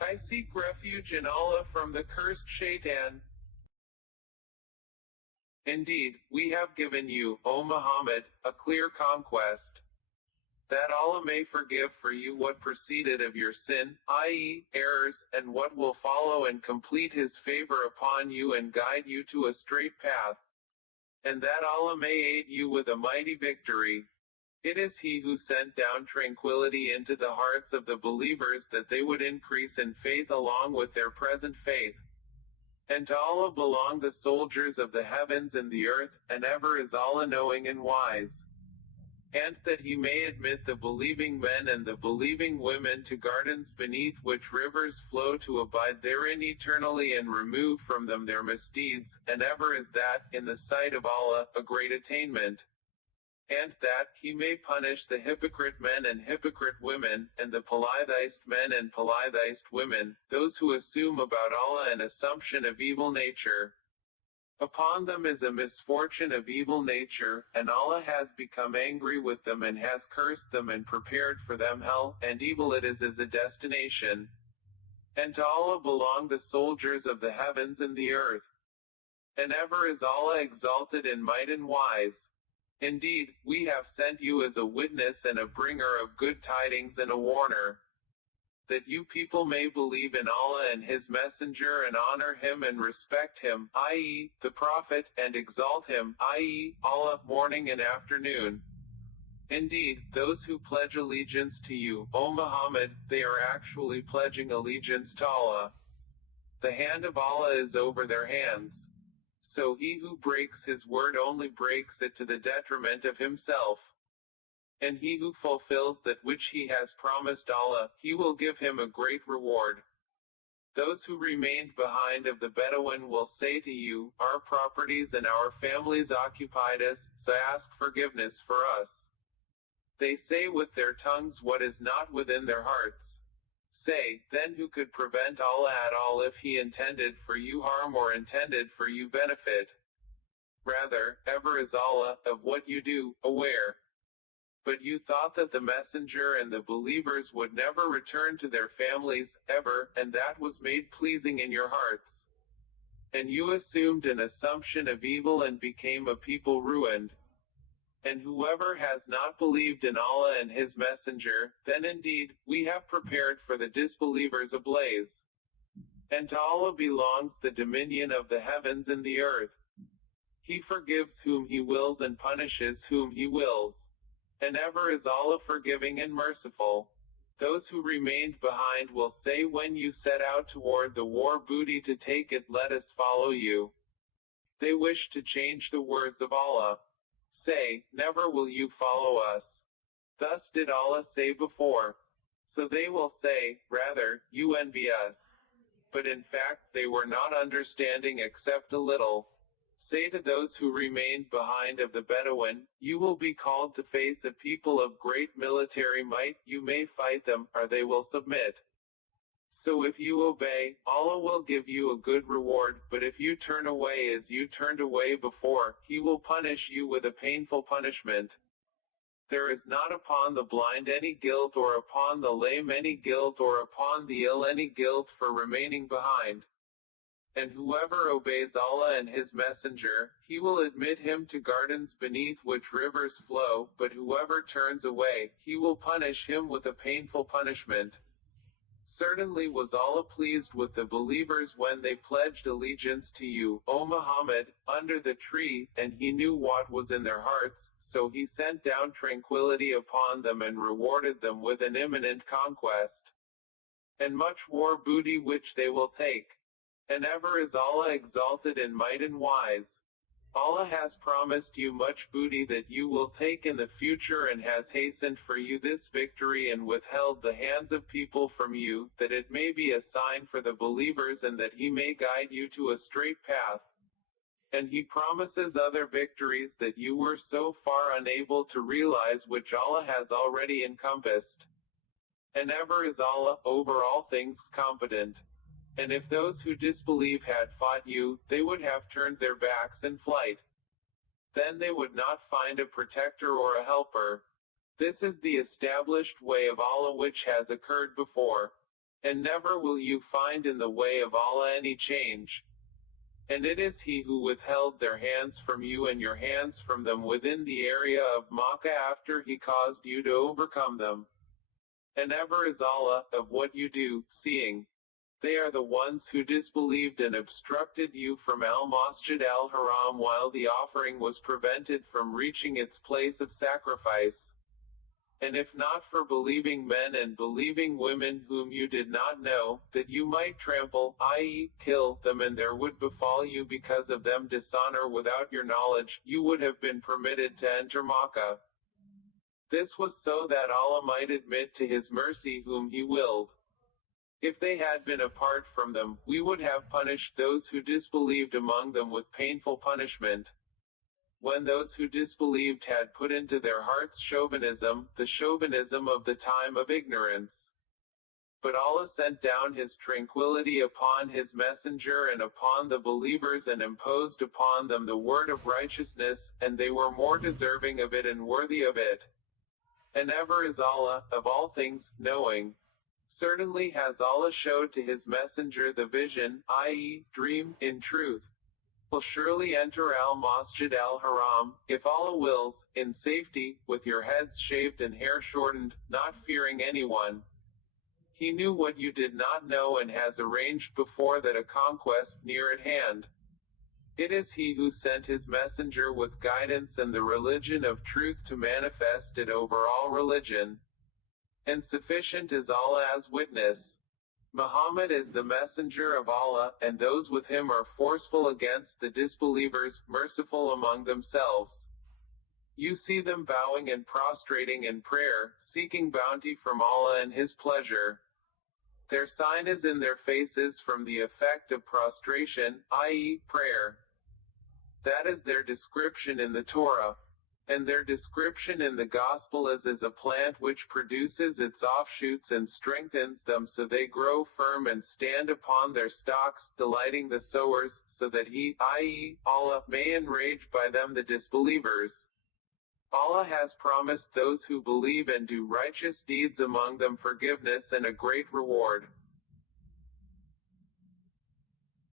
I seek refuge in Allah from the cursed shaitan. Indeed, we have given you, O Muhammad, a clear conquest, that Allah may forgive for you what preceded of your sin, i.e., errors, and what will follow, and complete His favor upon you and guide you to a straight path, and that Allah may aid you with a mighty victory. It is He who sent down tranquility into the hearts of the believers that they would increase in faith along with their present faith. And to Allah belong the soldiers of the heavens and the earth, and ever is Allah knowing and wise. And that He may admit the believing men and the believing women to gardens beneath which rivers flow to abide therein eternally, and remove from them their misdeeds, and ever is that, in the sight of Allah, a great attainment. And that He may punish the hypocrite men and hypocrite women, and the polytheist men and polytheist women, those who assume about Allah an assumption of evil nature. Upon them is a misfortune of evil nature, and Allah has become angry with them and has cursed them and prepared for them hell, and evil it is as a destination. And to Allah belong the soldiers of the heavens and the earth. And ever is Allah exalted in might and wise. Indeed, we have sent you as a witness and a bringer of good tidings and a warner, that you people may believe in Allah and His Messenger and honor Him and respect Him, i.e., the Prophet, and exalt Him, i.e., Allah, morning and afternoon. Indeed, those who pledge allegiance to you, O Muhammad, they are actually pledging allegiance to Allah. The hand of Allah is over their hands. So he who breaks His word only breaks it to the detriment of himself. And he who fulfills that which he has promised Allah, He will give him a great reward. Those who remained behind of the Bedouin will say to you, our properties and our families occupied us, so ask forgiveness for us. They say with their tongues what is not within their hearts. Say, then, who could prevent Allah at all if He intended for you harm or intended for you benefit? Rather, ever is Allah, of what you do, aware. But you thought that the Messenger and the believers would never return to their families, ever, and that was made pleasing in your hearts. And you assumed an assumption of evil and became a people ruined. And whoever has not believed in Allah and His Messenger, then indeed, we have prepared for the disbelievers a blaze. And to Allah belongs the dominion of the heavens and the earth. He forgives whom He wills and punishes whom He wills. And ever is Allah forgiving and merciful. Those who remained behind will say when you set out toward the war booty to take it, let us follow you. They wish to change the words of Allah. Say, never will you follow us. Thus did Allah say before. So they will say, rather, you envy us. But in fact they were not understanding except a little. Say to those who remained behind of the Bedouin, you will be called to face a people of great military might, you may fight them, or they will submit. So if you obey, Allah will give you a good reward, but if you turn away as you turned away before, He will punish you with a painful punishment. There is not upon the blind any guilt, or upon the lame any guilt, or upon the ill any guilt for remaining behind. And whoever obeys Allah and His Messenger, He will admit him to gardens beneath which rivers flow, but whoever turns away, He will punish him with a painful punishment. Certainly was Allah pleased with the believers when they pledged allegiance to you, O Muhammad, under the tree, and He knew what was in their hearts, so He sent down tranquility upon them and rewarded them with an imminent conquest, and much war booty which they will take. And ever is Allah exalted in might and wise. Allah has promised you much booty that you will take in the future, and has hastened for you this victory and withheld the hands of people from you, that it may be a sign for the believers and that He may guide you to a straight path. And He promises other victories that you were so far unable to realize, which Allah has already encompassed. And ever is Allah, over all things, competent. And if those who disbelieve had fought you, they would have turned their backs in flight. Then they would not find a protector or a helper. This is the established way of Allah which has occurred before. and never will you find in the way of Allah any change. And it is He who withheld their hands from you and your hands from them within the area of Makkah after He caused you to overcome them. And ever is Allah, of what you do, seeing. They are the ones who disbelieved and obstructed you from al-Masjid al-Haram while the offering was prevented from reaching its place of sacrifice. And if not for believing men and believing women whom you did not know, that you might trample, i.e., kill, them and there would befall you because of them dishonor without your knowledge, you would have been permitted to enter Makkah. This was so that Allah might admit to His mercy whom He willed. If they had been apart from them, we would have punished those who disbelieved among them with painful punishment. When those who disbelieved had put into their hearts chauvinism, the chauvinism of the time of ignorance. But Allah sent down His tranquility upon His messenger and upon the believers and imposed upon them the word of righteousness, and they were more deserving of it and worthy of it. And ever is Allah, of all things, knowing. Certainly has Allah showed to His messenger the vision, i.e., dream, in truth. Will surely enter al-Masjid al-Haram, if Allah wills, in safety, with your heads shaved and hair shortened, not fearing anyone. He knew what you did not know and has arranged before that a conquest near at hand. It is He who sent His messenger with guidance and the religion of truth to manifest it over all religion. And sufficient is Allah as witness. Muhammad is the messenger of Allah, and those with him are forceful against the disbelievers, merciful among themselves. You see them bowing and prostrating in prayer, seeking bounty from Allah and His pleasure. Their sign is in their faces from the effect of prostration, i.e., prayer. That is their description in the Torah. And their description in the Gospel is as a plant which produces its offshoots and strengthens them so they grow firm and stand upon their stalks, delighting the sowers, so that He, i.e., Allah, may enrage by them the disbelievers. Allah has promised those who believe and do righteous deeds among them forgiveness and a great reward.